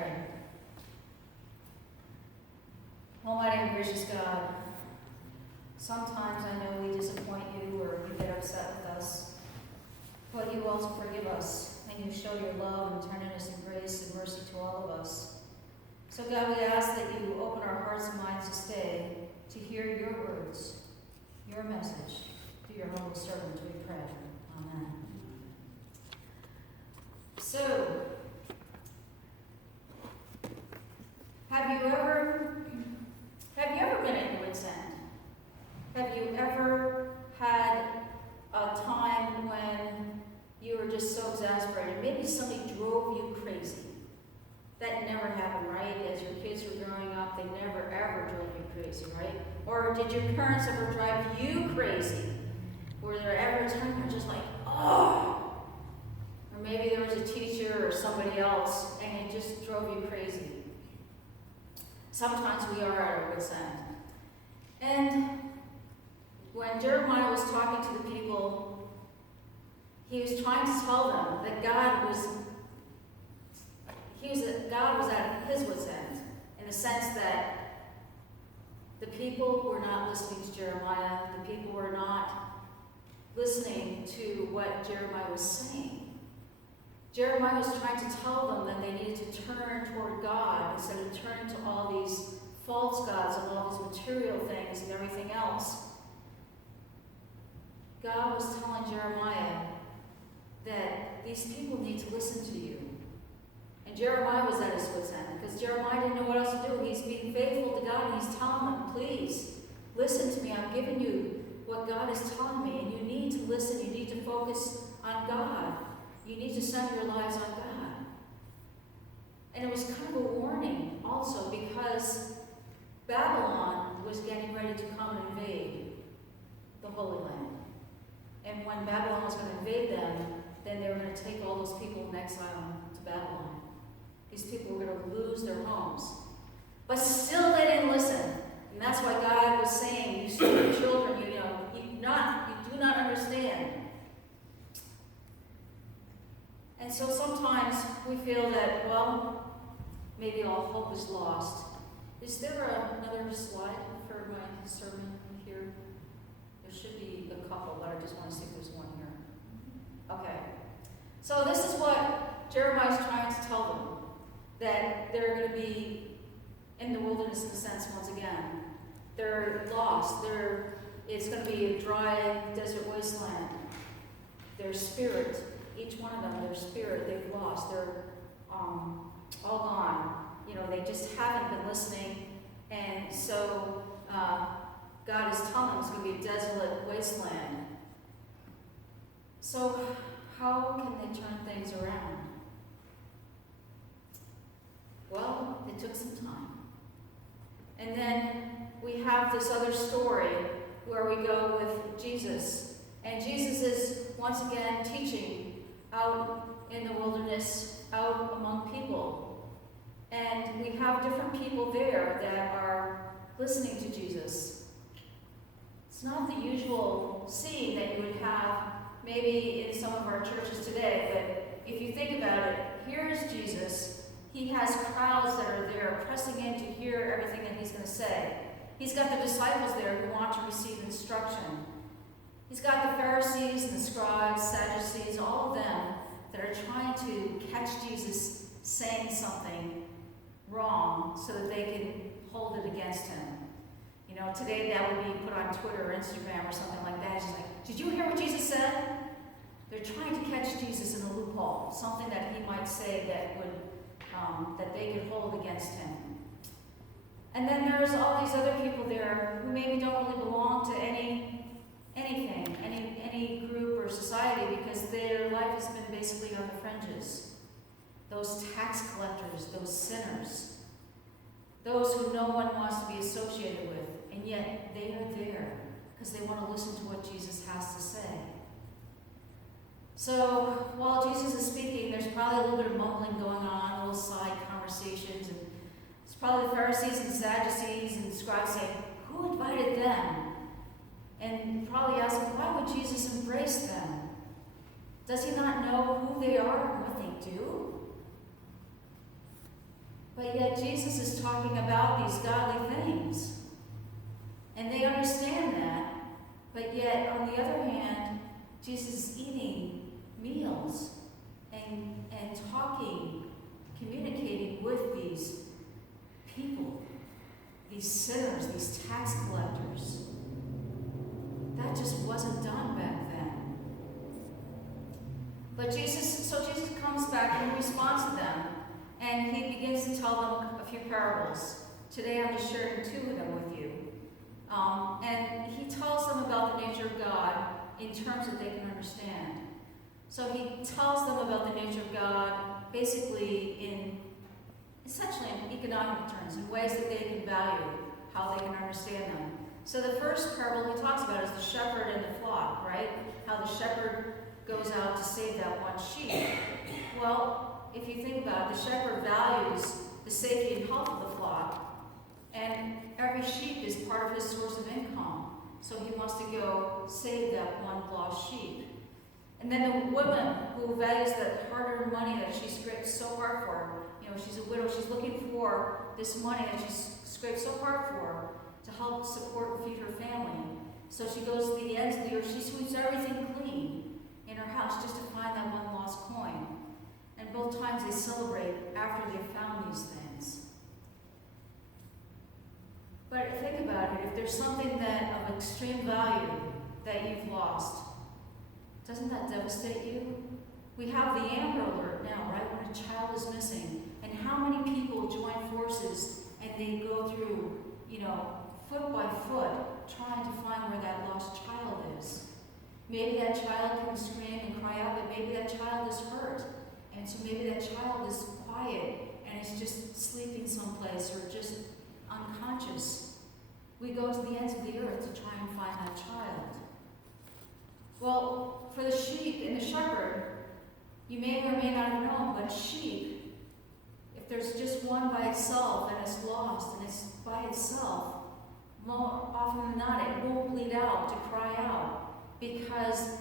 pray. Almighty and gracious God, sometimes I know we disappoint you or we get upset with us, but you also forgive us, and you show your love and tenderness and grace and mercy to all of us. So God, we ask that you open our hearts and minds this day to hear your words, your message, through your humble servant, we pray. Amen. So, have you ever been at your wits' end? Have you ever had a time when you were just so exasperated? Maybe somebody drove you crazy. That never happened, right? As your kids were growing up, they never ever drove you crazy, right? Or did your parents ever drive you crazy? Were there ever a time you're just like, oh? Or maybe there was a teacher or somebody else and it just drove you crazy. Sometimes we are at our wits' end. And when Jeremiah was talking to the people, he was trying to tell them that God was at his wits' end, in the sense that the people were not listening to Jeremiah, the people were not listening to what Jeremiah was saying. Jeremiah was trying to tell them that they needed to turn toward God instead of turning to all these false gods and all these material things and everything else. God was telling Jeremiah that these people need to listen to you. And Jeremiah was at his wits' end because Jeremiah didn't know what else to do. He's being faithful to God and he's telling them, please, listen to me. I'm giving you what God is telling me, and you need to listen. You need to focus on God. You need to center your lives on God. And it was kind of a warning also because Babylon was getting ready to come and invade the Holy Land. And when Babylon was going to invade them, then they were going to take all those people and exile them to Babylon. These people were going to lose their homes. But still they didn't listen. And that's why God was saying, you stupid children, you do not understand. And so sometimes we feel that, well, maybe all hope is lost. Is there another slide for my sermon here? There should be a couple, but I just want to see if there's one here. Okay. So this is what Jeremiah's trying to tell them. That they're going to be in the wilderness in a sense once again. They're lost. It's going to be a dry desert wasteland. Their spirit, each one of them, their spirit, they've lost. They're all gone. They just haven't been listening. And so God is telling them it's going to be a desolate wasteland. So how can they turn things around? Well, it took some time. And then we have this other story where we go with Jesus. And Jesus is once again teaching out in the wilderness, out among people. And we have different people there that are listening to Jesus. It's not the usual scene that you would have maybe in some of our churches today, but if you think about it, here is Jesus. He has crowds that are there pressing in to hear everything that he's going to say. He's got the disciples there who want to receive instruction. He's got the Pharisees and the scribes, Sadducees, all of them that are trying to catch Jesus saying something wrong so that they can hold it against him. Today that would be put on Twitter or Instagram or something like that. It's just like, did you hear what Jesus said? They're trying to catch Jesus in a loophole, something that he might say that would that they could hold against him. And then there's all these other people there who maybe don't really belong to any group or society because their life has been basically on the fringes. Those tax collectors, those sinners, those who no one wants to be associated with, and yet they are there because they want to listen to what Jesus has to say. So while Jesus is speaking, there's probably a little bit of mumbling going on, little side conversations, and it's probably the Pharisees and Sadducees and scribes saying, who invited them? And probably asking, why would Jesus embrace them? Does he not know who they are and what they do? But yet Jesus is talking about these godly things. And they understand that. But yet, on the other hand, Jesus is eating meals and talking, communicating with these people, these sinners, these tax collectors. That just wasn't done back then. But Jesus comes back and responds to them, and he begins to tell them a few parables. Today I'm just sharing 2 of them with you. And he tells them about the nature of God in terms that they can understand. So he tells them about the nature of God basically essentially in economic terms, in ways that they can value, how they can understand them. So the first parable he talks about is the shepherd and the flock, right? How the shepherd goes out to save that one sheep. Well, if you think about it, the shepherd values the safety and health of the flock, and every sheep is part of his source of income. So he wants to go save that one lost sheep. And then the woman who values that hard-earned money that she scraped so hard for, she's a widow, she's looking for this money that she's scraped so hard for to help support and feed her family. So she goes to the ends of the earth, she sweeps everything clean in her house just to find that one lost coin. And both times they celebrate after they've found these things. But think about it, if there's something that of extreme value that you've lost, doesn't that devastate you? We have the Amber Alert now, right, when a child is missing. And how many people join forces and they go through, foot by foot, trying to find where that lost child is. Maybe that child can scream and cry out, but maybe that child is hurt. And so maybe that child is quiet and is just sleeping someplace or just unconscious. We go to the ends of the earth to try and find that child. Well, for the sheep and the shepherd, you may or may not have known, but sheep, if there's just one by itself and it's lost and it's by itself, more often than not, it won't bleed out to cry out because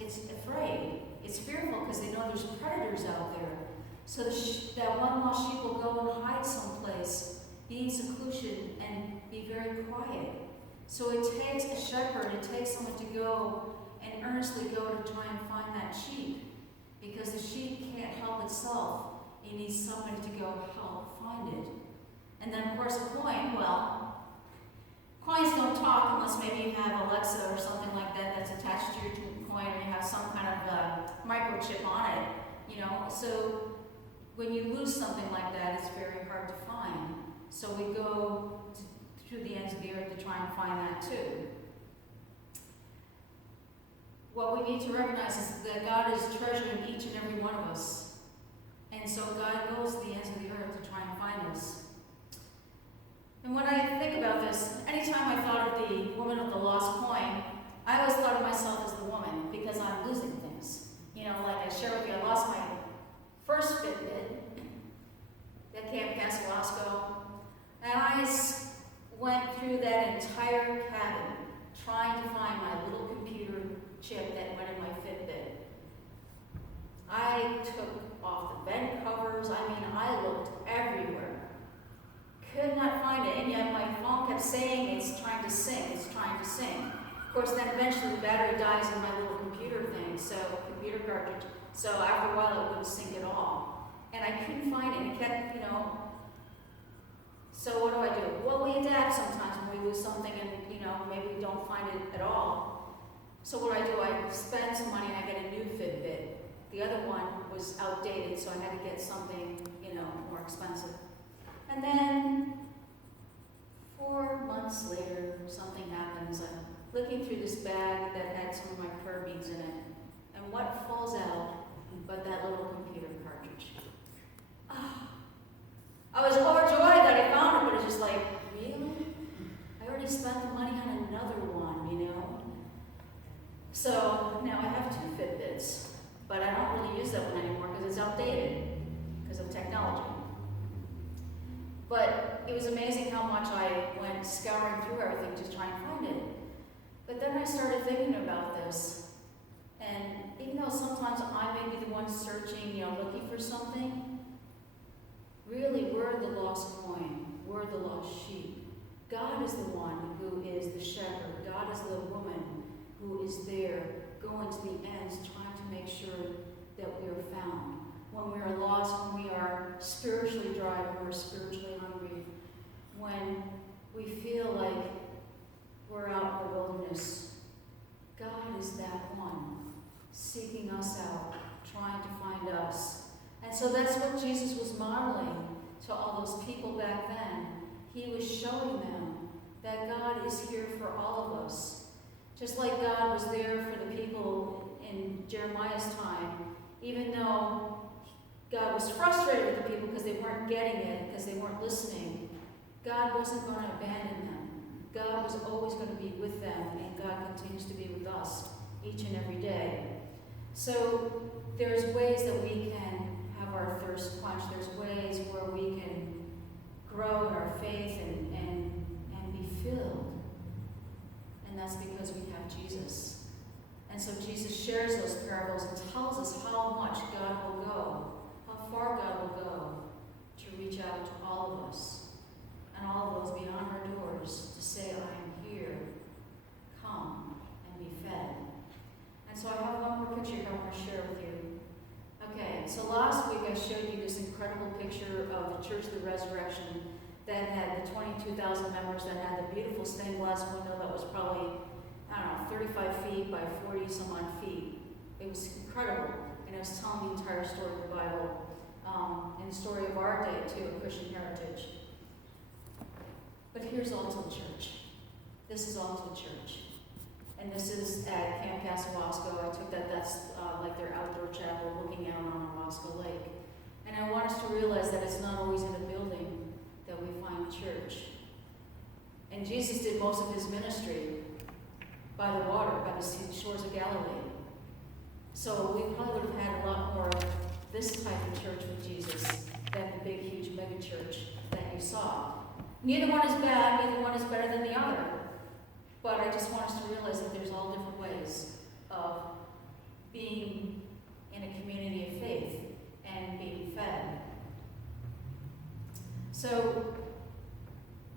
it's afraid. It's fearful because they know there's predators out there. So that one lost sheep will go and hide someplace, be in seclusion, and be very quiet. So it takes a shepherd, it takes someone to go and earnestly go to try and find that sheep. Because the sheep can't help itself. It needs somebody to go help find it. And then, of course, a coin, coins don't talk unless maybe you have Alexa or something like that that's attached to your coin, or you have some kind of microchip on it, So when you lose something like that, it's very hard to find. So we go through the ends of the earth to try and find that too. What we need to recognize is that God is treasuring each and every one of us. And so God goes to the ends of the earth to try and find us. And when I think about this, anytime I thought of the woman with the lost coin, I always thought of myself as the woman because I'm losing things. Like I shared with you, I lost my first Fitbit that came past Wasco. And I went through that entire cabin trying to find my little computer chip that went in my Fitbit. I took off the vent covers. I looked everywhere. Could not find it, and yet my phone kept saying it's trying to sync. Of course, then eventually the battery dies in my little computer cartridge. So after a while, it wouldn't sync at all. And I couldn't find it. It kept, So what do? Well, we adapt sometimes when we lose something and, maybe we don't find it at all. So what do? I spend some money and I get a new Fitbit. The other one was outdated, so I had to get something, more expensive. And then 4 months later, something happens. I'm looking through this bag that had some of my prayer beads in it. And what falls out but that little computer cartridge? I was overjoyed that I found it, but it's just like, really? I already spent the money on another one, So now I have 2 Fitbits, but I don't really use that one anymore because it's outdated because of technology. But it was amazing how much I went scouring through everything to try and find it. But then I started thinking about this. And even though sometimes I may be the one searching, looking for something, really we're lost coin. We're the lost sheep. God is the one who is the shepherd. God is the woman who is there going to the ends, trying to make sure that we are found. When we are lost, when we are spiritually dry, when we're spiritually hungry, when we feel like we're out in the wilderness, God is that one, seeking us out, trying to find us. And so that's what Jesus was modeling to all those people back then. He was showing them that God is here for all of us. Just like God was there for the people in Jeremiah's time, even though God was frustrated with the people because they weren't getting it, because they weren't listening, God wasn't going to abandon them. God was always going to be with them, and God continues to be with us each and every day. So there's ways that we can have our thirst quenched. There's ways where we can grow in our faith and be filled. And that's because we have Jesus. And so Jesus shares those parables and tells us how much God will go, how far God will go to reach out to all of us and all of those beyond our doors to say, I am here, come and be fed. And so I have one more picture here I want to share with you. Okay, so last week I showed you this incredible picture of the Church of the Resurrection that had the 22,000 members, that had the beautiful stained glass window that was probably, 35 feet by 40 some odd feet. It was incredible, and it was telling the entire story of the Bible, and the story of our day too, of Christian heritage. But here's Alto Church. This is Alto Church. And this is at Camp Casawasco. I took that's like their outdoor chapel looking out on Owasco Lake. And I want us to realize that it's not always in a building that we find church. And Jesus did most of his ministry by the water, by the shores of Galilee. So we probably would have had a lot more of this type of church with Jesus than the big, huge mega church that you saw. Neither one is bad, neither one is better than the other. But I just want us to realize that there's all different ways of being in a community of faith and being fed. So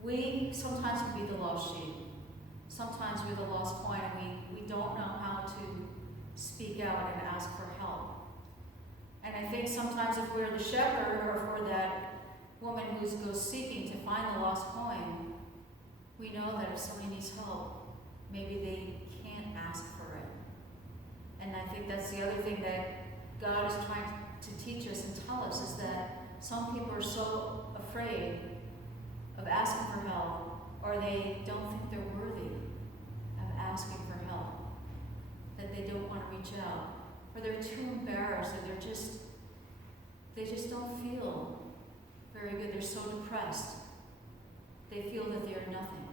we sometimes can be the lost sheep. Sometimes we're the lost coin, and we don't know how to speak out and ask for help. And I think sometimes if we're the shepherd, or if we're that woman who goes seeking to find the lost coin, we know that if somebody needs help, maybe they can't ask for it. And I think that's the other thing that God is trying to teach us and tell us, is that some people are so afraid of asking for help, or they don't think they're worthy of asking for help, that they don't want to reach out, or they're too embarrassed, or they just don't feel very good. They're so depressed. They feel that they are nothing.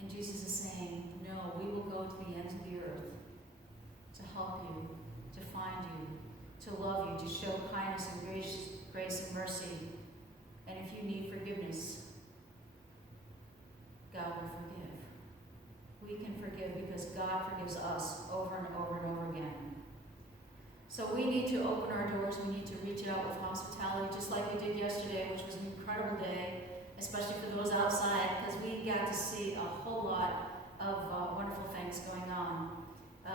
And Jesus is saying, no, we will go to the ends of the earth to help you, to find you, to love you, to show kindness and grace and mercy. And if you need forgiveness, God will forgive. We can forgive because God forgives us over and over and over again. So we need to open our doors. We need to reach out with hospitality, just like we did yesterday, which was an incredible day, especially for those outside, because we got to see a whole lot of wonderful things going on,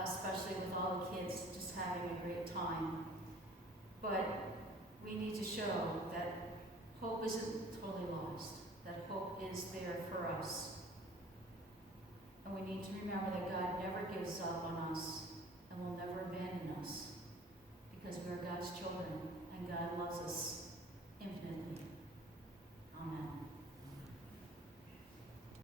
especially with all the kids just having a great time. But we need to show that hope isn't totally lost, that hope is there for us. And we need to remember that God never gives up on us.